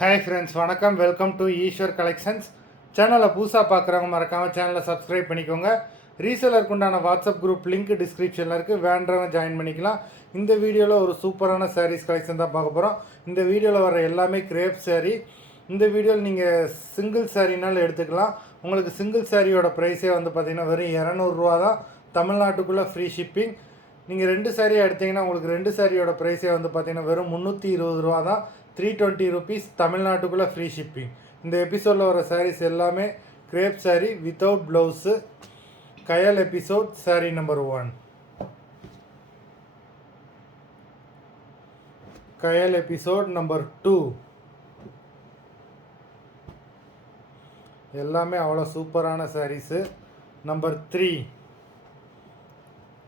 Hi friends, வணக்கம். Welcome to Eswar collections. சேனலை புதுசாக பார்க்குறவங்க மறக்காமல் சேனலை சப்ஸ்கிரைப் பண்ணிக்கோங்க. ரீசேலருக்கு உண்டான வாட்ஸ்அப் குரூப் லிங்க் டிஸ்கிரிப்ஷனில் இருக்குது, வேண்டவங்க ஜாயின் பண்ணிக்கலாம். இந்த வீடியோவில் ஒரு சூப்பரான சாரீஸ் கலெக்ஷன் தான் பார்க்க போகிறோம். இந்த வீடியோவில் வர எல்லாமே கிரேப் சாரீ. இந்த வீடியோவில் நீங்கள் சிங்கிள் சாரீனாலும் எடுத்துக்கலாம். உங்களுக்கு சிங்கிள் சாரியோட ப்ரைஸே வந்து பார்த்திங்கன்னா வெறும் 200 ரூபா தான். தமிழ்நாட்டுக்குள்ளே ஃப்ரீ ஷிப்பிங். நீங்கள் 2 சாரியாக எடுத்திங்கன்னா உங்களுக்கு 2 சாரியோட ப்ரைஸே வந்து பார்த்திங்கன்னா வெறும் 320 ரூபா தான். 320 rupees தமிழ்நாட்டுக்குள்ளே ஃப்ரீ ஷிப்பிங். இந்த எபிசோடில் வர சாரீஸ் எல்லாமே கிரேப் சாரீ வித்தவுட் ப்ளவுஸு. கயல் எபிசோட் சாரீ நம்பர் 1. கயல் எபிசோட் நம்பர் 2. எல்லாமே அவ்வளோ சூப்பரான சாரீஸு. நம்பர் 3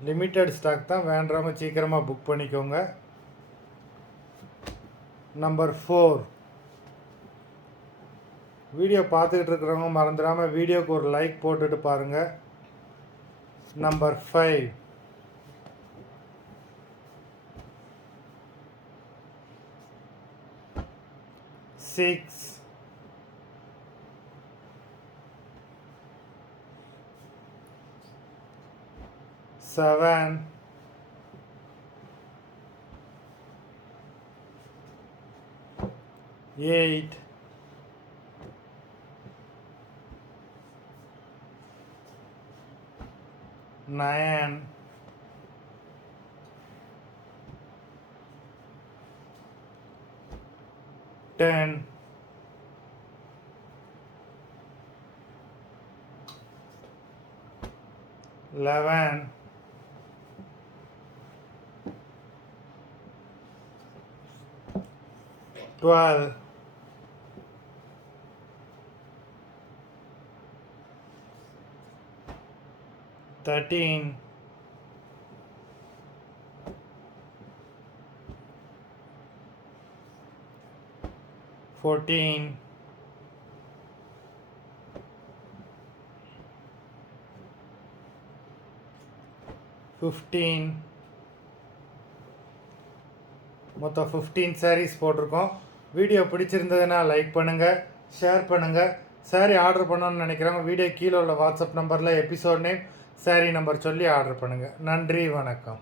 லிமிட்டட் ஸ்டாக் தான், வேண்டாமல் சீக்கிரமாக புக் பண்ணிக்கோங்க. நம்பர் 4 வீடியோ பார்த்துக்கிட்டு இருக்கிறவங்க மறந்துடாமல் வீடியோக்கு ஒரு லைக் போட்டுட்டு பாருங்கள். நம்பர் 5 6 7 8 9 10 11 12 13 14 15 மொத்தம் 15 சாரீஸ் போட்டிருக்கோம். வீடியோ பிடிச்சிருந்ததுன்னா லைக் பண்ணுங்கள், ஷேர் பண்ணுங்கள். சாரீ ஆர்டர் பண்ணணும்னு நினைக்கிறவங்க வீடியோ கீழே உள்ள வாட்ஸ்அப் நம்பரில் எபிசோட் நேம், சாரீ நம்பர் சொல்லி ஆர்டர் பண்ணுங்கள். நன்றி, வணக்கம்.